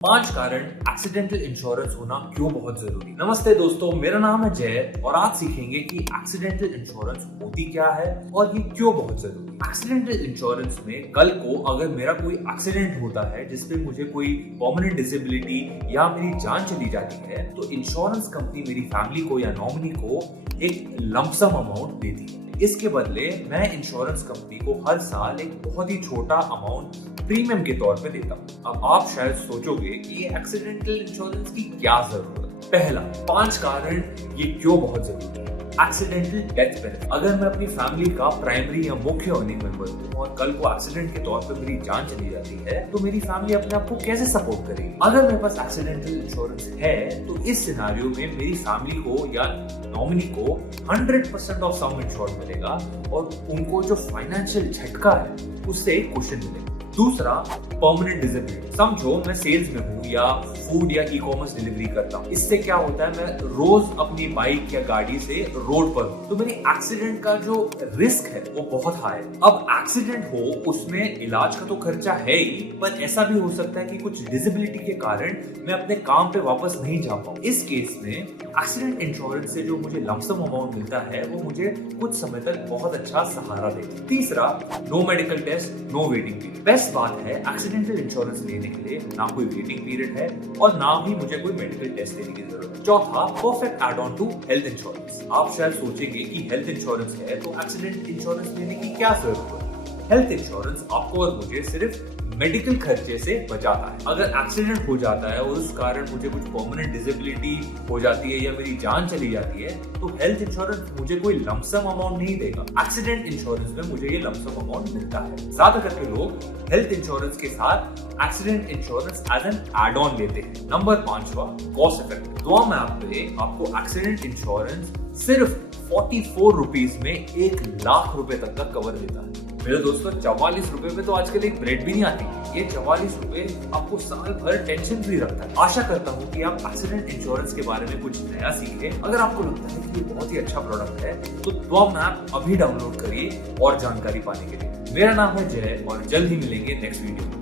5 कारण accidental insurance होना क्यों बहुत जरूरी। नमस्ते दोस्तों, मेरा नाम है जय और आज सीखेंगे कि एक्सीडेंटल इंश्योरेंस होती क्या है और ये क्यों बहुत जरूरी। एक्सीडेंटल इंश्योरेंस में कल को अगर मेरा कोई एक्सीडेंट होता है जिसमें मुझे कोई परमानेंट डिसेबिलिटी या मेरी जान चली जाती है तो इंश्योरेंस कंपनी मेरी फैमिली को या नॉमिनी को एक लमसम अमाउंट देती है। इसके बदले मैं इंश्योरेंस कंपनी को हर साल एक बहुत ही छोटा अमाउंट प्रीमियम के तौर पे देता हूँ। अब आप शायद सोचोगे कि ये एक्सीडेंटल इंश्योरेंस की क्या जरूरत है। पहला, 5 कारण ये क्यों बहुत जरूरी है। Accidental death benefit. अगर मैं अपनी फैमिली का प्राइमरी या मुख्य अर्निंग मेंबर हूँ और कल को एक्सीडेंट के तौर पे मेरी जान चली जाती है तो मेरी फैमिली अपने आप को कैसे सपोर्ट करेगी। अगर मेरे पास एक्सीडेंटल इंश्योरेंस है तो इस सिनेरियो में मेरी फैमिली को या नॉमिनी को 100% ऑफ सम इंश्योर्ड मिलेगा और उनको जो फाइनेंशियल झटका है उससे एक क्वेश्चन मिलेगा। दूसरा, परमानेंट डिसेबिलिटी। समझो मैं सेल्स में हूँ या फूड या ई कॉमर्स डिलीवरी करता हूँ। इससे क्या होता है, मैं रोज अपनी बाइक या गाड़ी से रोड पर हूँ तो मेरी एक्सीडेंट का जो रिस्क है वो बहुत हाई है। अब एक्सीडेंट हो उसमें इलाज का तो खर्चा है ही, पर ऐसा भी हो सकता है कि कुछ डिसेबिलिटी के कारण मैं अपने काम पे वापस नहीं जा पाऊँ। इस केस में एक्सीडेंट इंश्योरेंस से जो मुझे लमसम अमाउंट मिलता है वो मुझे कुछ समय तक बहुत अच्छा सहारा देता है। तीसरा, no medical test, no waiting period. Best बात है एक्सीडेंटल इंश्योरेंस लेने के लिए ना कोई वेटिंग पीरियड है और ना ही मुझे कोई मेडिकल टेस्ट देने की जरूरत है। चौथा, perfect add on to health insurance. आप शायद सोचेंगे कि हेल्थ इंश्योरेंस है तो एक्सीडेंट इंश्योरेंस लेने की क्या जरूरत है। हेल्थ इंश्योरेंस आपको और मुझे सिर्फ मेडिकल खर्चे से बचाता है। अगर एक्सीडेंट हो जाता है और उस कारण मुझे कुछ परमानेंट डिसेबिलिटी हो जाती है या मेरी जान चली जाती है तो हेल्थ इंश्योरेंस मुझे कोई लमसम अमाउंट नहीं देगा। एक्सीडेंट इंश्योरेंस में मुझे ये लमसम अमाउंट मिलता है। ज्यादा करके लोग हेल्थ इंश्योरेंस के साथ accident insurance as an add on लेते हैं। नंबर 5वां, कॉस्ट इफेक्टिव। दुआम ऐप पे आपको एक्सीडेंट इंश्योरेंस सिर्फ 44 रुपीज में 1 लाख रुपए तक का कवर देता है। मेरे दोस्तों, 44 रुपए में तो आजकल एक ब्रेड भी नहीं आती। ये 44 रुपए आपको साल भर टेंशन फ्री रखता है। आशा करता हूँ कि आप एक्सीडेंट इंश्योरेंस के बारे में कुछ नया सीखे। अगर आपको लगता है कि ये बहुत ही अच्छा प्रोडक्ट है तो दुआम ऐप अभी डाउनलोड करिए और जानकारी पाने के लिए। मेरा नाम है जय और जल्द ही मिलेंगे नेक्स्ट वीडियो में।